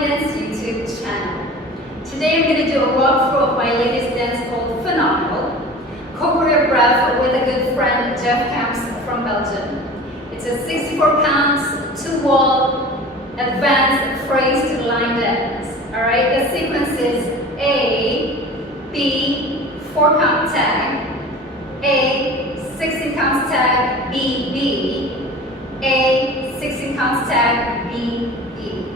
Linedance YouTube channel. Today I'm going to do a walkthrough of my latest dance called Phenomenal, choreographed with a good friend Jeff Camps from Belgium. It's a 64 pounds, 2-wall, advanced phrase to Linedance. Alright, the sequence is A, B, 4-count tag, A, 16 counts tag, B, B, A, 16 counts tag, B, B.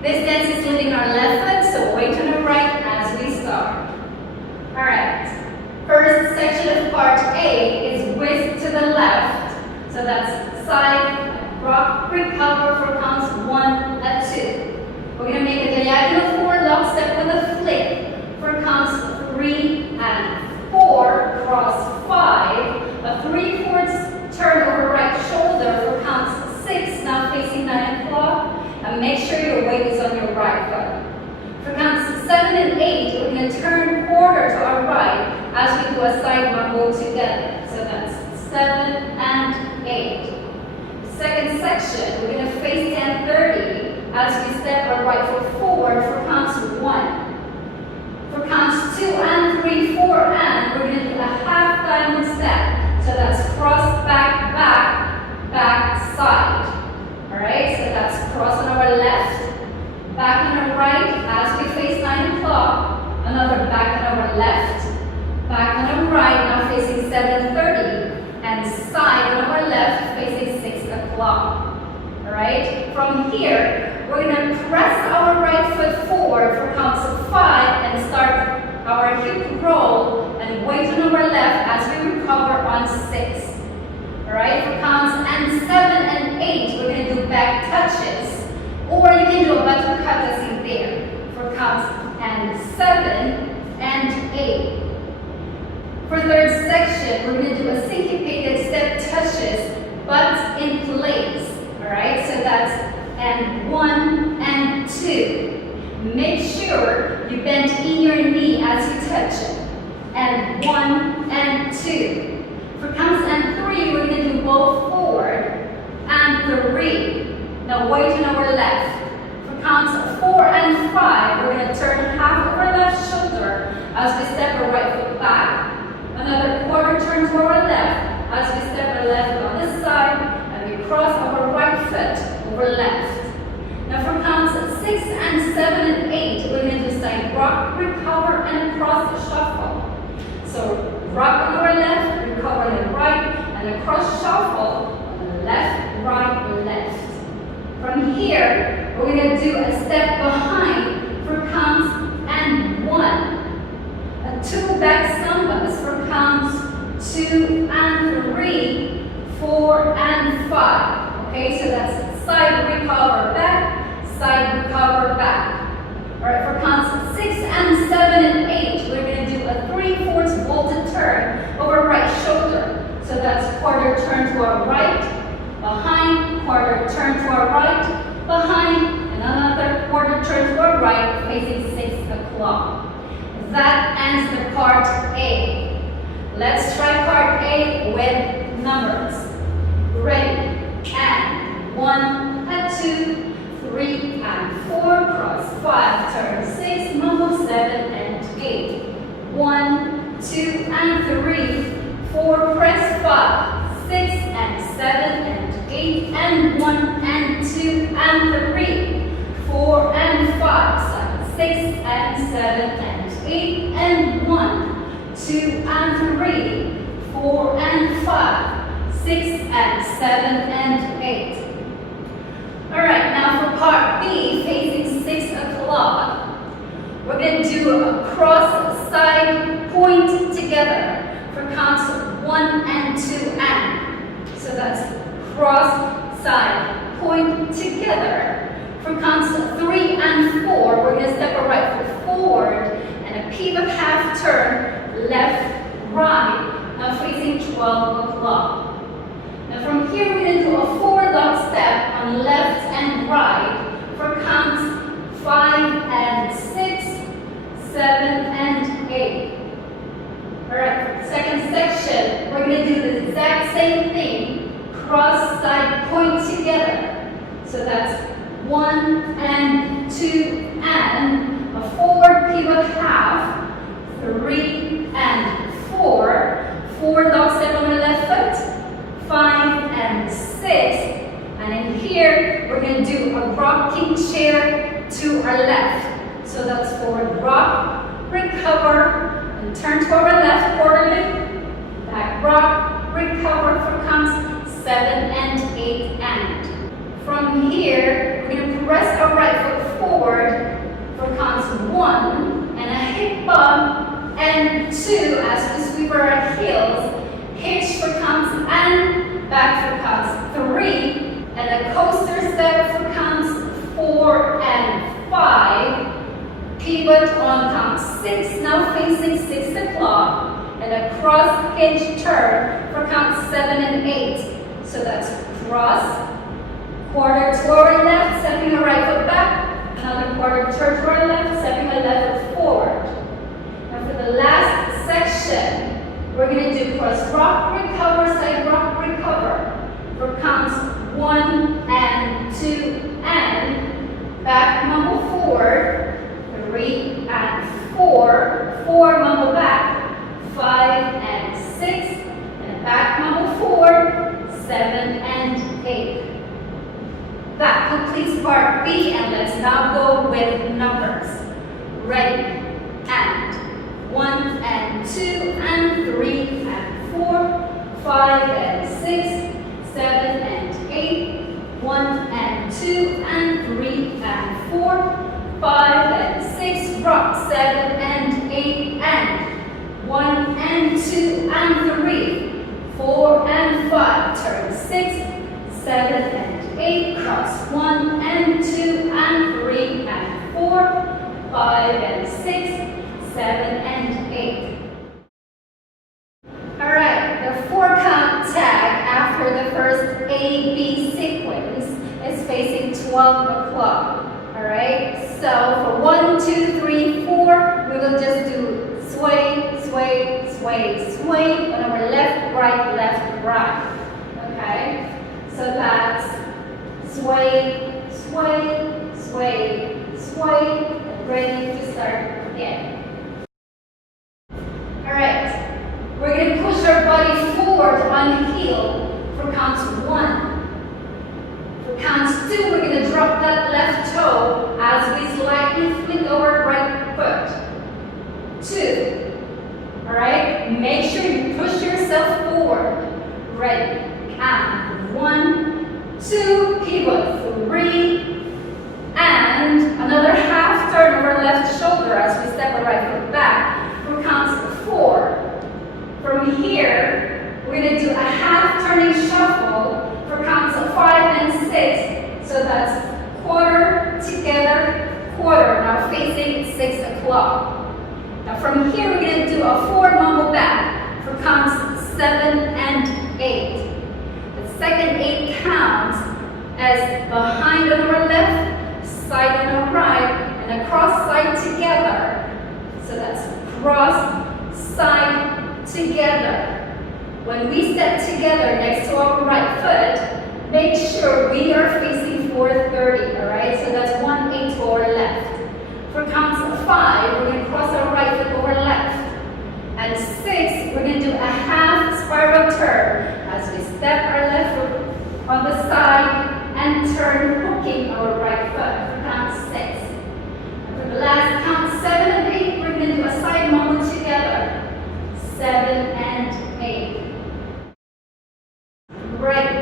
This dance is leading our left foot, so weight on the right as we start. Alright, first section of part A is whisk to the left, so that's side, rock, recover for counts 1 and 2. We're going to make a diagonal forward lock step with a flip for counts 3 and 4, cross 5, a 3/4 turn over right shoulder for counts 6, now facing 9 o'clock, and make sure your weight is on your right foot. For counts 7 and 8, we're going to turn quarter to our right as we do a side marble together. So that's 7 and 8. Second section, we're going to face 10-30 as we step our right foot forward for counts 1. For counts 2 and 3, 4, and we're going to do a half diamond step. So that's cross, back, back, back, side. Alright, so that's cross on our left, back on our right as we face 9 o'clock. Another back on our left, back on our right, now facing 7:30, and side on our left facing 6 o'clock. Alright, from here, we're going to press our right foot forward for counts of 5 and start our hip roll and weight on our left as we recover on 6. Alright, for counts and 7 and 8, we're going to do back touches, or you can do a buttercup as in there. For counts and 7 and 8. For third section, we're going to do a syncopated step touches, but in place. Alright, so that's and 1 and 2. Make sure you bend in your knee as you touch it. And 1 and 2. For counts and 3, we're going to do both forward and 3. Now weight on our left. For counts 4 and 5, we're going to turn half of our left shoulder as we step our right foot back. Another quarter turn to our left as we step our left foot on this side and we cross our right foot over left. Now for counts 6 and 7 and 8, we're going to do side rock, recover, and cross shuffle. So rock on our left, recover on the right, and a cross shuffle on the left, right, left. From here, we're going to do a step behind for counts and 1. 2 back sambas for counts 2 and 3, 4 and 5. Okay, so that's side recover back, side recover back. Alright, for counts 6 and 7 and 8, we're going to do a 3/4 vaulted turn over right shoulder. So that's quarter turn to our right, behind, quarter turn to our right, behind, and another quarter turn to our right, facing 6 o'clock. That ends the part A. Let's try part A with numbers. Ready, and 1 and 2, 3 and 4, cross 5, turn 6, mumble 7 and 8. 1, 2 and 3, 4, press 5, 6 and 7 and 8, and 1 and 2 and 3, 4 and 5, 6 and 7 and 8, and 1, 2 and 3, 4 and 5, 6 and 7 and 8. Alright, now for part B, facing 6 o'clock, we're going to do a cross side point together for counts 1 and 2 and. So that's cross side point together. For counts 3 and 4, we're going to step our right foot forward and a pivot half turn, left, right, now facing 12 o'clock. Now from here, we're going to do a forward lock step on left and right for counts 5 and 6, 7 and 8. Alright, second section, we're going to do the exact same thing, cross side point together. So that's 1 and 2 and a forward pivot half, 3 and 4, forward dog step on the left foot, 5 and 6, and in here we're going to do a rocking chair to our left. So that's forward rock, recover, and turn to our left quarterly, back rock, recover for counts 7 and 8 and. From here, we're going to press our right foot forward for counts 1 and a hip bump and 2 as we sweep our heels, hitch for counts and back for counts 3, and a coaster step for counts 4 and 5, pivot on count 6, now facing 6 o'clock, and a cross hinge turn for counts 7 and 8. So that's cross, quarter to our left, stepping our right foot back, another quarter turn to our left, stepping our left foot forward. Now for the last section, we're going to do cross rock, recover, side rock, recover for counts 1 and 2 and back mumble forward, 3 and 4, 4 mumble back, 5 and 6, and back mumble forward, 7 and 8. That completes part B, and let's now go with numbers. Ready, and 1 and 2 and 3 and 4, 5 and 6, 7 and 8, 1 and 2 and 3 and 4, 5 and 6, rock 7 and 8 and 1 and 2 and 3, 4 and 5, turn 6, 7 and 8, cross 1 and 2 and 3 and 4, 5 and 6, 7 and 8. Alright, the 4-count tag after the first A-B sequence is facing 12 o'clock. Alright, so for 1, 2, 3, 4, we will just do sway, sway, sway, sway on our left, right. Okay? So that's sway, sway, sway, sway, ready to start again. Alright, we're going to push our body forward on heel for counts 1. For counts 2, we're going to drop that left toe as we slightly flick our right foot. 2. Alright, make sure you push yourself forward. Ready, and 1, 2, pivot, 3, and another half turn of our left shoulder as we step our right foot back for counts 4. From here, we're going to do a half turning shuffle for counts 5 and 6. So that's quarter, together, quarter, now facing 6 o'clock. Now from here, we're going to do a 4 mumble back for counts 7 and 8. The second 8 counts as behind on our left, side on our right, and across side together. So that's cross, side, together. When we step together next to our right foot, make sure we are facing 430, alright? So that's 1, 8 to our left. For counts 5, we're going to cross our right foot over left. And 6, we're going to do a half spiral turn as we step our left foot on the side and turn, hooking our right foot for count 6. And for the last count 7 and 8, we're going to do a side mumble together. 7 and 8. Ready,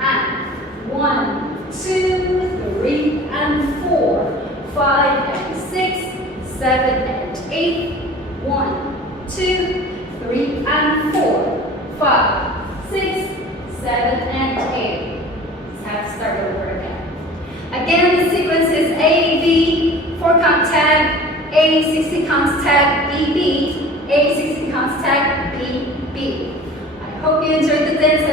and 1, 2, 3 and 4, 5 and 6, 7 and 8, 1, 2, 3 and 4, 5, 6, 7 and 8. Let's have to start over again. Again, the sequence is A, B, 4-count tag, A, 60 counts tag, B, B, A, 60 counts tag, B, B. I hope you enjoyed the dance